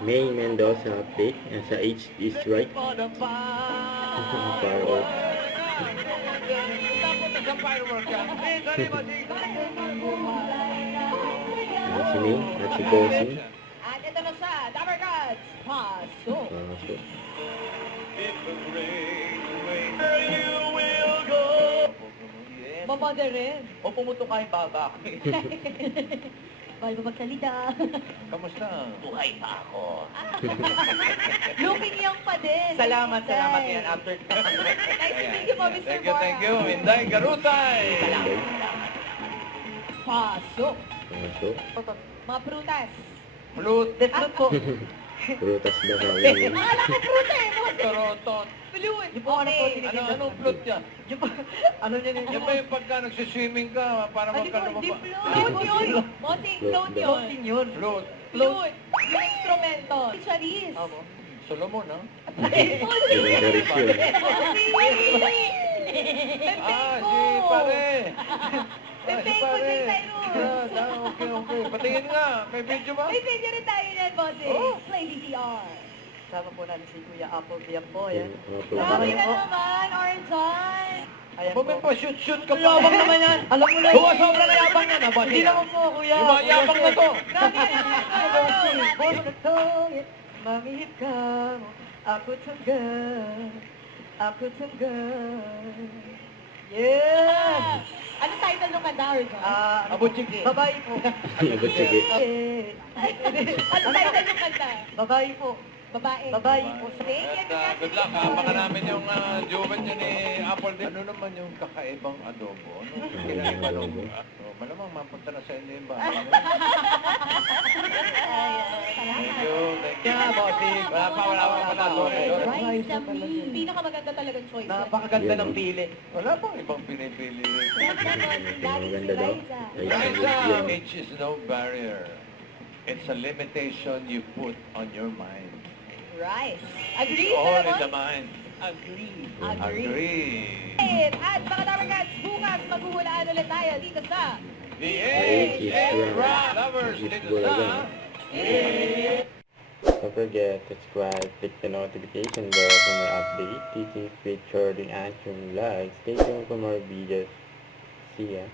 May Mendoza update. Sa H is right. Firework. Si May at si Bossing. At ito na siya, Dapper Gods, pasok. Pasok. Mamada rin. O pumuto ka yung baba. Mahal mo magsalita. Kamusta? Buhay pa ako. Looking young pa din. Salamat yan. After Nice to meet you po, Mr. Bora. Thank you. Inday Garutay. Pasok. Pasok. Mga prutas. Flute. Fruit po. Prutas daw sa Akala ko fruta eh. Torotot. Fluid. Yung po, anong flute yan? Ano niya niya? Yan ba yung pagka nagsiswimming ka para Hindi po, magka hindi lumaba? float yun. Moting float yun. Flute. Float. Yung instrumento. Charis. Solomon, ha? Ibang charis yun. Si pare. Pepe ko din tayo. Okay. Patingin nga. May video ba? May video rin tayo yan, bossing. Oh. Play VCR. Sama po natin si Kuya Apple Biyak po, yan. Grabe ka naman, Arjan. Ayan Aba, may po. pa-shoot ka pa. Yabang naman yan. Alam mo na Huwag sobrang yabang yan, ha? Hindi naman po, Kuya. Yung yabang na to. Grabe ka naman. Boss na to, mamihip ka mo. Ako tanggal. Ako tanggal. Yeah! Ano title nung kanta, Arjan? Abutsigi. Babae po. Abot sige. Ano title nung kanta? Babae po. Babae. Babae po. At good luck. Abangan namin yung joven niya ni Apple din. Ano naman yung kakaibang adobo? Ano kinaiba nung... Malamang mapunta na sa inyo yung bahay. Thank you. Bossing. Wala pa. Right, Sammy. Pinakamaganda talagang choice. Napakaganda ng pili. Wala pang ibang pinipili. Maganda daw. Liza, age is no barrier. It's a limitation you put on your mind. Right. Agree All sa in the naman? mind. Agree. Agree. At mga Dabarkats, bukas maghuhulaan ulit tayo dito sa The age is right. Lovers dito sa... Don't forget to subscribe, click the notification bell for more updates, teachings, featuring, answering, live. Stay tuned for more videos. See ya.